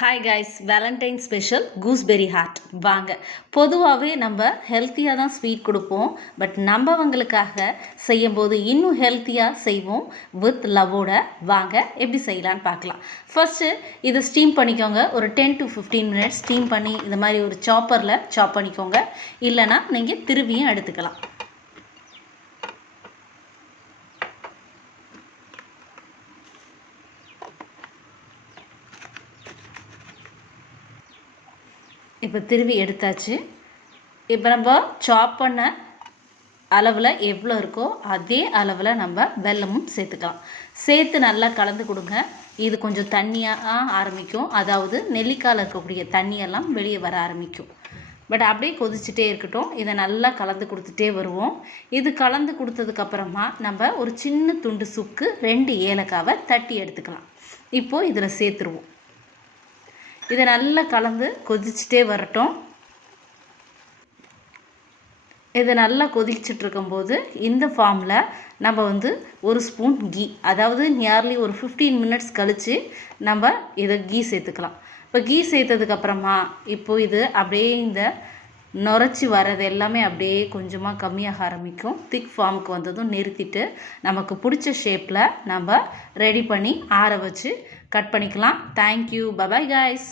Hi guys, Valentine special gooseberry heart. வாங்க, பொதுவாகவே நம்ம ஹெல்த்தியாக தான் ஸ்வீட் கொடுப்போம். பட் நம்மவங்களுக்காக செய்யும்போது இன்னும் ஹெல்த்தியாக செய்வோம் வித் லவ்வோட. வாங்க எப்படி செய்யலான்னு பார்க்கலாம். ஃபஸ்ட்டு இதை ஸ்டீம் பண்ணிக்கோங்க. ஒரு 10 to 15 மினிட்ஸ் ஸ்டீம் பண்ணி இந்த மாதிரி ஒரு சாப்பரில் சாப் பண்ணிக்கோங்க. இல்லைனா நீங்கள் திருவியும் எடுத்துக்கலாம். இப்போ திருவி எடுத்தாச்சு. இப்போ நம்ம சாப் பண்ண அளவில் எவ்வளோ இருக்கோ அதே அளவில் நம்ம வெல்லமும் சேர்த்துக்கலாம். சேர்த்து நல்லா கலந்து கொடுங்க. இது கொஞ்சம் தண்ணியாக ஆரம்பிக்கும், அதாவது நெல்லிக்காயில் இருக்கக்கூடிய தண்ணியெல்லாம் வெளியே வர ஆரம்பிக்கும். பட் அப்படியே கொதிச்சுட்டே இருக்கட்டும். இதை நல்லா கலந்து கொடுத்துட்டே வருவோம். இது கலந்து கொடுத்ததுக்கப்புறமா நம்ம ஒரு சின்ன துண்டு சுக்கு 2 ஏலக்காவை தட்டி எடுத்துக்கலாம். இப்போது இதில் சேர்த்துருவோம். இதை நல்லா கலந்து கொதிச்சுட்டே வரட்டும். இதை நல்லா கொதிச்சுட்ருக்கும்போது இந்த ஃபார்மில் நம்ம ஒரு ஸ்பூன் கீ, அதாவது நியர்லி ஒரு 15 மினிட்ஸ் கழித்து நம்ம இதை கீ சேர்த்துக்கலாம். இப்போ கீ சேர்த்ததுக்கப்புறமா இப்போது இது அப்படியே இந்த நுரைச்சி வர்றது எல்லாமே அப்படியே கொஞ்சமாக கம்மியாக ஆரம்பிக்கும். திக் ஃபார்முக்கு வந்ததும் நிறுத்திட்டு நமக்கு பிடிச்ச ஷேப்பில் நம்ம ரெடி பண்ணி ஆற வச்சு கட் பண்ணிக்கலாம். Thank you, bye bye guys.